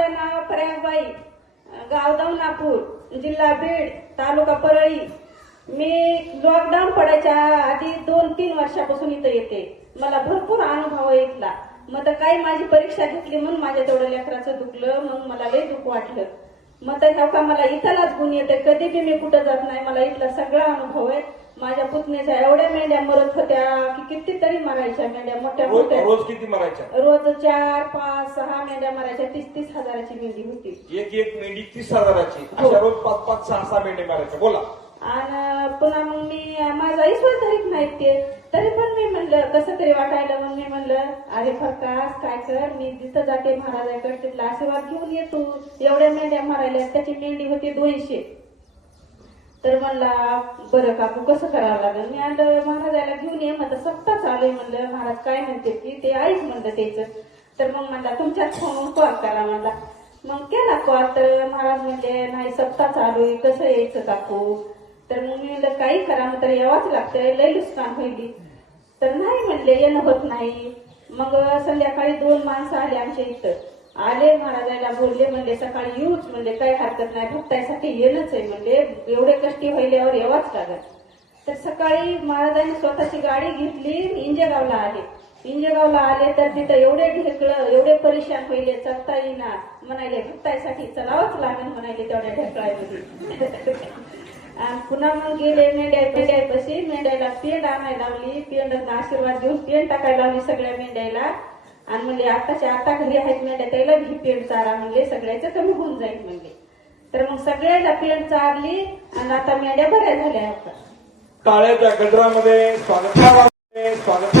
माझं नाव प्रयागबाई गाव दौनापूर जिल्हा बीड तालुका परळी. मी लॉकडाऊन पडायच्या आधी दोन तीन वर्षापासून इथं येते. मला भरपूर अनुभव आहे इथला. मग तर काही माझी परीक्षा घेतली म्हणून माझ्या तेवढं लेकराचं दुखलं मग मला लई दुःख वाटलं. मग तर ह्या का मला इथलाच गुण येते कधी बी मी कुठं जात नाही मला इथला सगळा अनुभव आहे. माझ्या पुतण्याच्या एवढ्या मेंढ्या मरत होत्या की कितीतरी मरायच्या मेंढ्या मोठ्या रोज मोठ्या. रोज किती मारायच्या? रोज चार पाच सहा मेंढ्या मारायच्या तीस तीस हजाराची मेंढी होती. एक एक मेंढी तीस हजाराची. हो. अशा रोज पाच पाच सहा सहा मेंढी मारायच्या. बोला. आणि पुन्हा मग मी माझा ईश्वर धरीत नाहीत ते तरी पण मी म्हणलं कसं तरी वाटायला मग मी म्हणलं अरे फरकास काय कर मी जिथं जाते महाराजाकडे तिथला आशीर्वाद घेऊन ये तू एवढ्या मेंढ्या मारायला त्याची मेंढी होती दोनशे. तर म्हणला बरं काकू कसं करावं लागेल? मी आणलं महाराजाला घेऊन ये. म्हणलं सत्ता चालू आहे. म्हणलं महाराज काय म्हणते की ते ऐक म्हणलं त्याचं. तर मग म्हणला तुमच्याच फोन कॉल करा म्हणला. मग केला कॉल तर महाराज म्हणले नाही सत्ता चालू आहे. कसं यायचं काकू? तर मग मी म्हणलं काही करा मग तर यावंच लागतंय. लय नुकसान होईल. तर नाही म्हणले येणं होत नाही. मग संध्याकाळी दोन माणसं आले आमच्या इथं. आले महाराजाला बोलले म्हणले सकाळी येऊच. म्हणजे काही हरकत नाही भक्तासाठी येणंच आहे. म्हणजे एवढे कष्टी व्हायल्यावर यावाच लागत तर सकाळी महाराजांनी स्वतःची गाडी घेतली इंजेगावला आले. इंजेगावला आले तर तिथं एवढे ढेकळं एवढे परेशान होईले चढता येईना. म्हणाले भक्तासाठी चलावंच लागेल म्हणाले तेवढ्या ढेकळामध्ये. आणि पुन्हा मग गेले मेंढ्या मेंढ्यापाशी मेंढ्याला पेंड आणायला लावली पेंड आशीर्वाद घेऊन पेंड टाकायला लावली सगळ्या मेंढ्याला. आणि म्हणले आताच्या आता घरी आहेत म्हणले त्याला ही पेंट चारा म्हणले सगळ्याचं कमी होऊन जाईल म्हणले. तर मग सगळ्याला पेंट चारली आणि आता मेंढ्या बऱ्या झाल्या आता. टाळ्याच्या गजरामध्ये स्वागत स्वागत